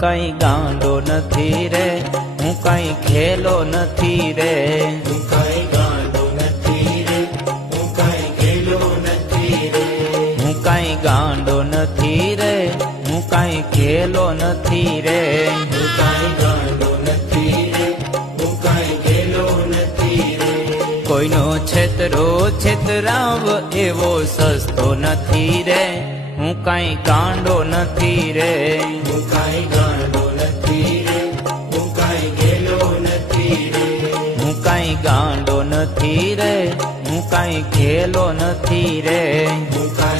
કાંઈ ગાંડો નથી રે, હું કાંઈ ખેલો નથી રે. હું કાંઈ ગાંડો નથી રે, હું કાંઈ ખેલો નથી રે. હું કાંઈ ગાંડો નથી રે, હું કાંઈ ખેલો નથી રે. હું કાંઈ ગાંડો નથી રે, હું કાંઈ ખેલો નથી રે. કોઈનો છેતરો છેતરાવ એવો સસ્તો નથી રે, હું કાંઈ ગાંડો નથી રે. હું કાંઈ ગાંડો નથી રે, હું કાંઈ ખેલો નથી રે. હું કાંઈ ગાંડો નથી રે, હું કાંઈ ખેલો નથી રે. હું કાંઈ